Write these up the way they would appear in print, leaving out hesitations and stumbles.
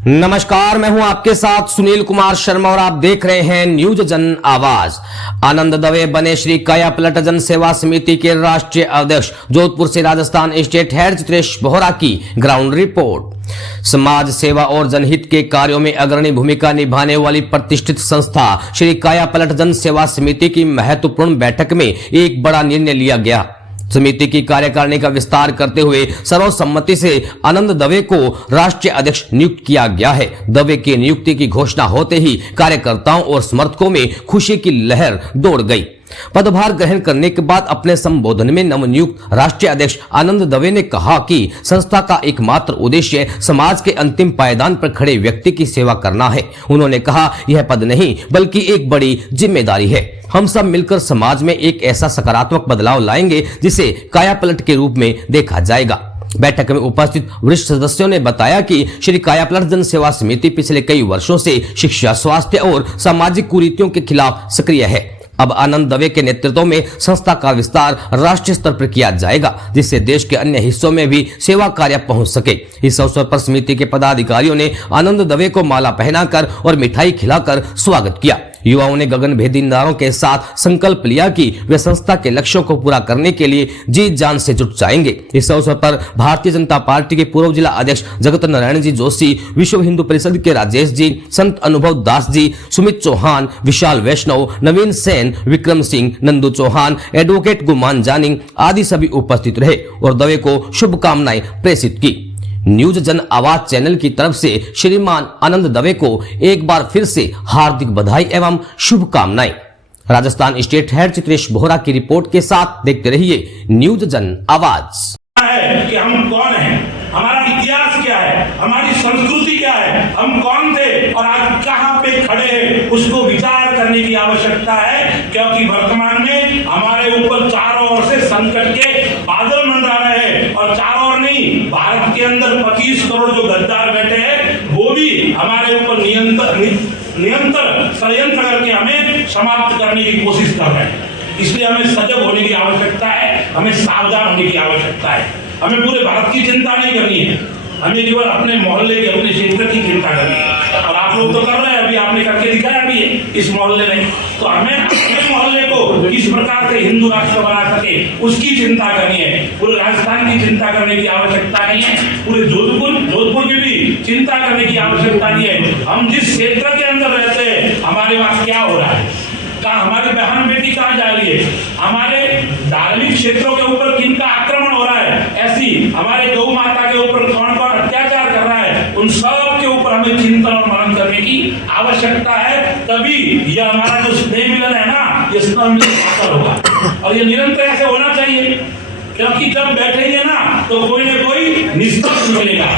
नमस्कार, मैं हूं आपके साथ सुनील कुमार शर्मा और आप देख रहे हैं न्यूज जन आवाज। आनंद दवे बने श्री काया पलट जन सेवा समिति के राष्ट्रीय अध्यक्ष। जोधपुर से राजस्थान स्टेट हेड चित्रेश बोहरा की ग्राउंड रिपोर्ट। समाज सेवा और जनहित के कार्यों में अग्रणी भूमिका निभाने वाली प्रतिष्ठित संस्था श्री काया पलट जन सेवा समिति की महत्वपूर्ण बैठक में एक बड़ा निर्णय लिया गया। समिति की कार्यकारिणी का विस्तार करते हुए सर्वसम्मति से आनंद दवे को राष्ट्रीय अध्यक्ष नियुक्त किया गया है। दवे की नियुक्ति की घोषणा होते ही कार्यकर्ताओं और समर्थकों में खुशी की लहर दौड़ गई। पदभार ग्रहण करने के बाद अपने संबोधन में नवनियुक्त राष्ट्रीय अध्यक्ष आनंद दवे ने कहा कि संस्था का एकमात्र उद्देश्य समाज के अंतिम पायदान पर खड़े व्यक्ति की सेवा करना है। उन्होंने कहा, यह पद नहीं बल्कि एक बड़ी जिम्मेदारी है। हम सब मिलकर समाज में एक ऐसा सकारात्मक बदलाव लाएंगे जिसे काया पलट के रूप में देखा जाएगा। बैठक में उपस्थित वरिष्ठ सदस्यों ने बताया कि श्री काया पलट जन सेवा समिति पिछले कई वर्षों से शिक्षा, स्वास्थ्य और सामाजिक कुरीतियों के खिलाफ सक्रिय है। अब आनंद दवे के नेतृत्व में संस्था का विस्तार राष्ट्रीय स्तर पर किया जाएगा, जिससे देश के अन्य हिस्सों में भी सेवा कार्य पहुंच सके। इस अवसर पर समिति के पदाधिकारियों ने आनंद दवे को माला पहनाकर और मिठाई खिलाकर स्वागत किया। युवाओं ने गगनभेदी नारों के साथ संकल्प लिया कि वे संस्था के लक्ष्यों को पूरा करने के लिए जी जान से जुट जाएंगे। इस अवसर पर भारतीय जनता पार्टी के पूर्व जिला अध्यक्ष जगत नारायण जी जोशी, विश्व हिंदू परिषद के राजेश जी, संत अनुभव दास जी, सुमित चौहान, विशाल वैष्णव, नवीन सेन, विक्रम सिंह, नंदू चौहान, एडवोकेट गुमान जानिंग आदि सभी उपस्थित रहे और दवे को शुभकामनाएं प्रेषित की। न्यूज जन आवाज चैनल की तरफ से श्रीमान आनंद दवे को एक बार फिर से हार्दिक बधाई एवं शुभकामनाएं। राजस्थान स्टेट हेड चित्रेश बोहरा की रिपोर्ट के साथ देखते रहिए न्यूज जन आवाज। कि हम कौन हैं, हमारा इतिहास क्या है, हमारी संस्कृति क्या है, हम कौन थे और आज कहां पे खड़े हैं, उसको विचार करने की आवश्यकता है। क्योंकि वर्तमान में हमारे ऊपर चारों ओर से संकट के बादल मंडरा रहे हैं और चारों ओर नहीं, भारत के अंदर 25 करोड़ जो गद्दार बैठे हैं वो भी हमारे ऊपर निरंतर षड्यंत्र करके हमें समाप्त करने की कोशिश कर रहे हैं। इसलिए हमें सजग होने की आवश्यकता है, हमें सावधान होने की आवश्यकता है। हमें पूरे भारत की चिंता नहीं करनी है, हमें केवल अपने मोहल्ले के, अपने क्षेत्र की चिंता करनी है। और आप लोग तो कर रहे हैं, अभी आपने करके दिखाया भी है इस मोहल्ले में। तो हमें अपने मोहल्ले को किस प्रकार से हिंदू राष्ट्र बना सके उसकी चिंता करनी है। पूरे राजस्थान की चिंता करने की आवश्यकता नहीं है, पूरे जोधपुर की भी चिंता करने की आवश्यकता नहीं है। हम जिस क्षेत्र के अंदर रहते हैं हमारे वहां क्या हो रहा है, कहाँ हमारी बहन बेटी कहाँ जा रही है, हमारे धार्मिक क्षेत्रों के ऊपर किनका आक्रमण हो रहा है, ऐसी हमारे गौ माता के ऊपर कौन कौन अत्याचार कर रहा है, उन सब के ऊपर हमें चिंतन और मनन करने की आवश्यकता है। तभी यह हमारा जो स्नेह मिलन है ना, ये स्नेह मिलन सफल होगा और ये निरंतर ऐसे होना चाहिए। क्योंकि जब बैठेंगे ना तो कोई न कोई निष्कर्ष निकलेगा।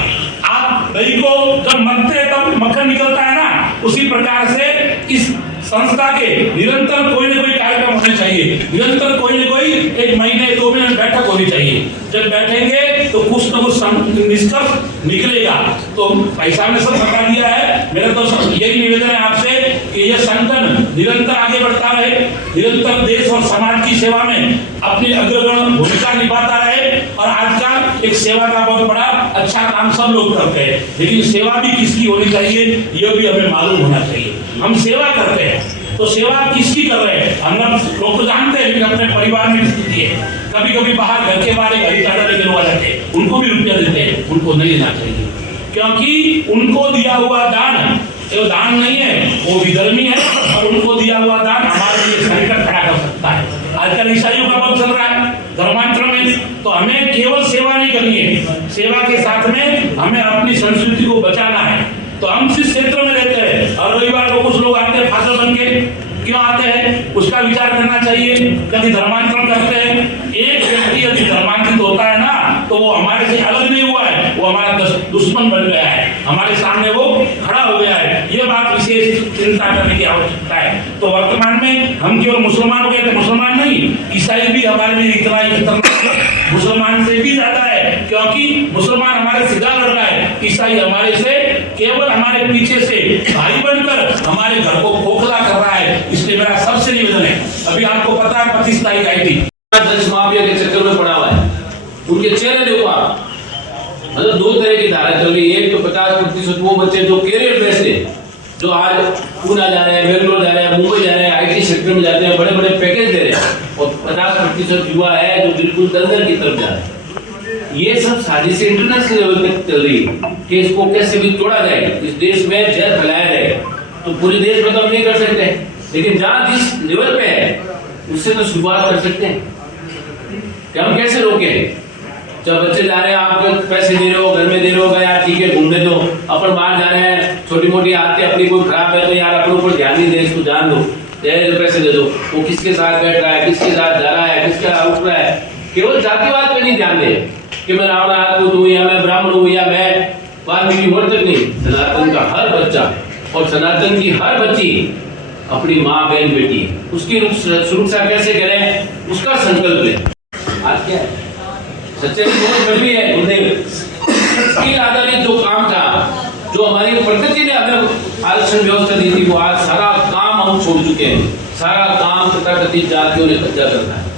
आप दही को जब मथते हैं तब मक्खन निकलता है ना, उसी प्रकार से इस संस्था के निरंतर कोई न कोई कार्यक्रम होने चाहिए, निरंतर कोई न कोई 1 महीने 2 महीने बैठक होनी चाहिए। जब बैठेंगे तो कुछ न कुछ निष्कर्ष निकलेगा। तो पैसा ने सब बता दिया है, मेरा तो यही निवेदन है आपसे कि यह संगठन निरंतर आगे बढ़ता रहे, निरंतर देश और समाज की सेवा में अपनी अग्रगण्य भूमिका निभाता रहे। और आजकल एक सेवा का बहुत बड़ा अच्छा काम सब लोग करते हैं, लेकिन सेवा भी किसकी होनी चाहिए यह भी हमें मालूम होना चाहिए। हम सेवा करते हैं तो सेवा किसकी कर रहे हैं हम लोग तो जानते हैं, लेकिन अपने परिवार में स्थिति है, कभी कभी बाहर घर के बाहर घड़ी चादर लेके लोग आ जाते हैं, उनको भी रुपया देते हैं, उनको नहीं देना चाहिए। क्योंकि उनको दिया हुआ दान वो दान नहीं है, वो विधर्मी है और उनको दिया हुआ दान हमारे लिए संकट खड़ा कर सकता है। आजकल ईसाइयों का बहुत चल रहा है धर्मांतरण में, तो हमें केवल सेवा नहीं करनी है, सेवा के साथ में हमें अपनी संस्कृति को बचाना है। तो हम जिस क्षेत्र में रहते हैं और रविवार को कुछ लोग आते हैं फादर बन के, क्यों आते हैं उसका विचार करना चाहिए। कभी धर्मांतरण करते हैं, एक व्यक्ति यदि धर्मांतरित होता है ना तो वो हमारे से अलग नहीं हुआ है, वो हमारा दुश्मन बन गया है, हमारे सामने वो खड़ा हो गया है। ये बात विशेष चिंता करने की आवश्यकता है। तो वर्तमान में हम केवल मुसलमान हो गए थे, मुसलमान नहीं, ईसाई भी हमारे लिए इतना ही खतरनाक, मुसलमान से भी ज्यादा है। क्योंकि मुसलमान हमारे सीधा लड़ रहा है, ईसाई हमारे से केवल हमारे पीछे से भाई बनकर हमारे घर को खोखला कर रहा है। इसलिए मेरा सबसे निवेदन है, अभी आपको पता है 25 तारीख आई थी, ड्रग्स माफिया के चक्कर में पड़ा हुआ है, उनके चेहरे देखो आप, मतलब दो तरह की धारा चल रही है। एक तो 50% वो बच्चे जो कैरियर बेस्ड है, जो आज पूना जा रहे हैं, बेंगलोर जा रहे हैं, मुंबई जा रहे हैं, आईटी सेक्टर में जाते हैं, बड़े बड़े पैकेज दे रहे हैं, और 50% युवा है जो बिल्कुल दलदल की तरफ जा रहे हैं। ये सब साजिश इंटरनेशनल लेवल तक चल रही है कि इसको कैसे भी तोड़ा जाए, इस देश में जहर फैलाया जाए। तो पूरे देश में तो हम नहीं कर सकते, लेकिन जहाँ जिस लेवल पे है उससे तो शुरुआत कर सकते हैं कि हम कैसे रोकें। जब बच्चे जा रहे हैं, आप पैसे दे रहे हो, घर में दे रहे हो, यार ठीक है घूमने दो, अपन बाहर जा रहे हैं, छोटी मोटी आदतें अपनी कोई खराब है तो यार अपने ऊपर ध्यान नहीं दे, इसको जान दो, पैसे दे दो। वो किसके साथ बैठ रहा है, किसके साथ जा रहा है, किसका उठ रहा है, केवल जातिवाद पे नहीं ध्यान दे कि मैं रावण राजपूत हूँ या मैं ब्राह्मण हूँ या मैं वाल्मीकि वर्ग तक नहीं। सनातन का हर बच्चा और सनातन की हर बच्ची अपनी माँ बहन बेटी है, उसकी सुरक्षा कैसे करें उसका संकल्प ले। आज क्या है, सच्चाई बहुत बड़ी है। स्किल आधारित जो काम था, जो हमारी प्रकृति ने हमें आरक्षण व्यवस्था दी थी, वो आज सारा काम हम छोड़ चुके हैं। सारा काम तथाकथित जातियों ने कब्जा करना है।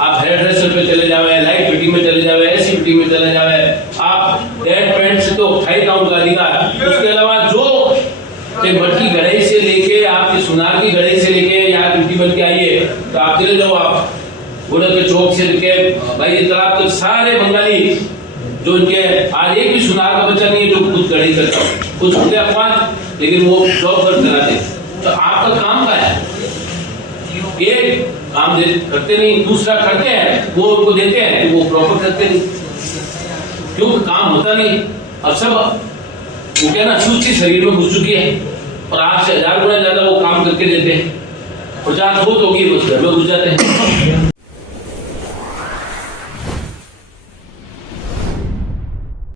आप हेयर ड्रेसर पे चले जावे, लाइट फिटिंग में चले जावे, ऐसी फिटिंग में चले जावे, आप डेड पेंट से तो खाई काउंट का अधिकार। उसके अलावा जो मट्टी गढ़ाई से लेके आपकी सुनार की गढ़ाई से लेके यहाँ ड्यूटी बन के आइए तो आप चले जाओ, आप घोड़े पे चौक से लेके भाई तालाब तक सारे बंगाली जो इनके आज एक भी सुनार का बच्चा नहीं है जो खुद गढ़ाई करता हो। कुछ होते अफवाह, लेकिन वो जॉब वर्क कराते। तो आपका काम क्या है? एक काम करते नहीं, दूसरा करते हैं, वो उनको देते हैं तो वो प्रॉपर करते नहीं, क्योंकि काम होता नहीं। अब सब वो क्या ना सूची शरीर में घुस चुकी है और आपसे 1000 गुना ज्यादा वो काम करके देते हैं, और जहाँ खोट होगी उस घर में घुस जाते हैं।